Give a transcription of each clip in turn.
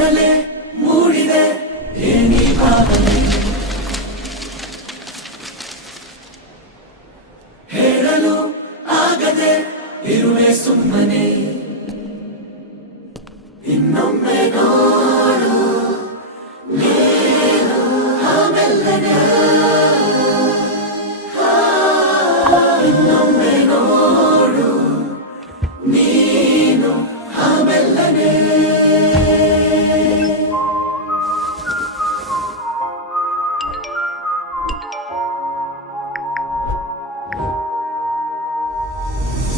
ನನ್ನಲೆ ಮೂಡಿದೆ ಏನಿ ಭಾವನೆ ಹೇಳಲು ಆಗದೆ ಇರುವೆ ಸುಮ್ಮನೆ ಇನ್ನೊಮ್ಮೆ ನೋಡು ನೀನು ಆಮೆಲ್ಲನೆ ಇನ್ನೊಮ್ಮೆ ನೋಡು ನೀನು ಆಮೆಲ್ಲನೆ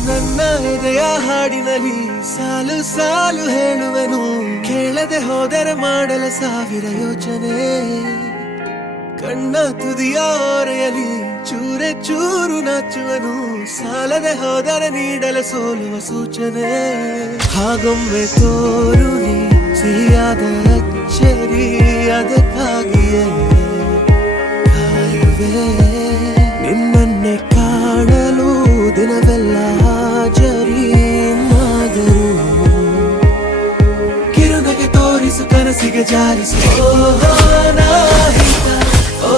ನನ್ನ ಹೃದಯ ಹಾಡಿನಲ್ಲಿ ಸಾಲು ಸಾಲು ಹೇಳುವೆನು ಕೇಳದೆ ಹೋದರೆ ಮಾಡಲ ಸಾವಿರ ಯೋಚನೆ ಕಣ್ಣ ತುದಿಯ ಓರೆಯಲಿ ಚೂರೆ ಚೂರು ನಾಚುವನು ಸಾಲದೆ ಹೋದರೆ ನೀಡಲು ಸೋಲುವ ಸೂಚನೆ ಹಾಗೊಮ್ಮೆ ತೋರು ನೀ ಸಿಹಿಯಾದ ಅಚ್ಚರಿ ಅದಕ್ಕಾಗಿಯೇ ಕಾಯುವೆ ನಿನ್ನನ್ನೇ ಕಾಣಲು ದಿನವೆಲ್ಲ ಹಾಜರಿ ಮಾದರು ಕಿರುನಗೆ ತೋರಿಸು ಕನಸಿಗೆ ಜಾರಿಸು ಓ ನಾಹಿತ ಓ